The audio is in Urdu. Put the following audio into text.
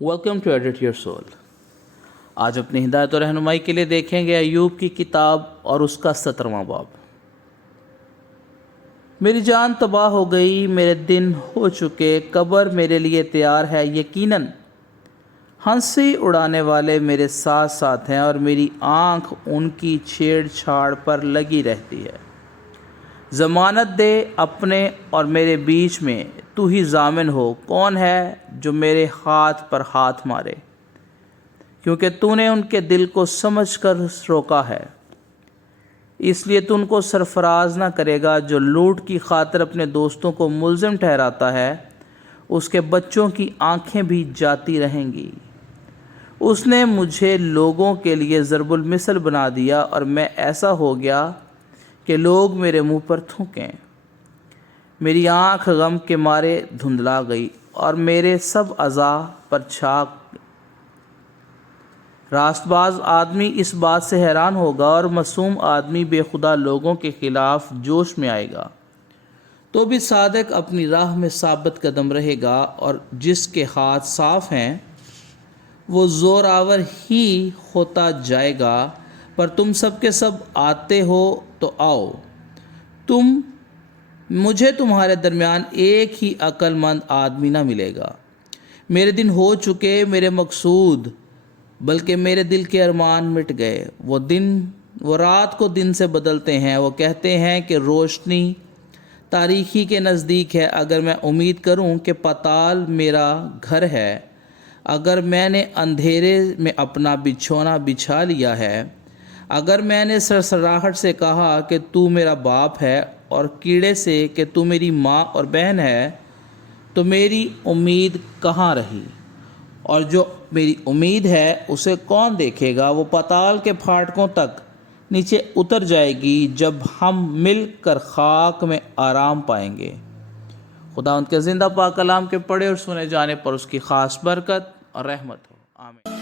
Welcome to edit your soul. آج اپنی ہدایت و رہنمائی کے لیے دیکھیں گے ایوب کی کتاب اور اس کا 17واں باب۔ میری جان تباہ ہو گئی، میرے دن ہو چکے، قبر میرے لیے تیار ہے یقیناً۔ ہنسی اڑانے والے میرے ساتھ ساتھ ہیں اور میری آنکھ ان کی چھیڑ چھاڑ پر لگی رہتی ہے۔ ضمانت دے اپنے اور میرے بیچ میں، تو ہی ضامن ہو۔ کون ہے جو میرے ہاتھ پر ہاتھ مارے؟ کیونکہ تو نے ان کے دل کو سمجھ کر روکا ہے، اس لیے تو ان کو سرفراز نہ کرے گا۔ جو لوٹ کی خاطر اپنے دوستوں کو ملزم ٹھہراتا ہے، اس کے بچوں کی آنکھیں بھی جاتی رہیں گی۔ اس نے مجھے لوگوں کے لیے ضرب المثل بنا دیا اور میں ایسا ہو گیا کہ لوگ میرے منہ پر تھوکیں۔ میری آنکھ غم کے مارے دھندلا گئی اور میرے سب اعضاء پر چھا۔ راست باز آدمی اس بات سے حیران ہوگا اور معصوم آدمی بے خدا لوگوں کے خلاف جوش میں آئے گا۔ تو بھی صادق اپنی راہ میں ثابت قدم رہے گا، اور جس کے ہاتھ صاف ہیں وہ زور آور ہی ہوتا جائے گا۔ پر تم سب کے سب آتے ہو تو آؤ، مجھے تمہارے درمیان ایک ہی عقل مند آدمی نہ ملے گا۔ میرے دن ہو چکے، میرے مقصود بلکہ میرے دل کے ارمان مٹ گئے۔ وہ رات کو دن سے بدلتے ہیں، وہ کہتے ہیں کہ روشنی تاریکی کے نزدیک ہے۔ اگر میں امید کروں کہ پاتال میرا گھر ہے، اگر میں نے اندھیرے میں اپنا بچھونا بچھا لیا ہے، اگر میں نے سرسراہٹ سے کہا کہ تو میرا باپ ہے اور کیڑے سے کہ تو میری ماں اور بہن ہے، تو میری امید کہاں رہی؟ اور جو میری امید ہے اسے کون دیکھے گا؟ وہ پاتال کے پھاٹکوں تک نیچے اتر جائے گی، جب ہم مل کر خاک میں آرام پائیں گے۔ خدا ان کے زندہ پاک کلام کے پڑھے اور سنے جانے پر اس کی خاص برکت اور رحمت ہو، آمین۔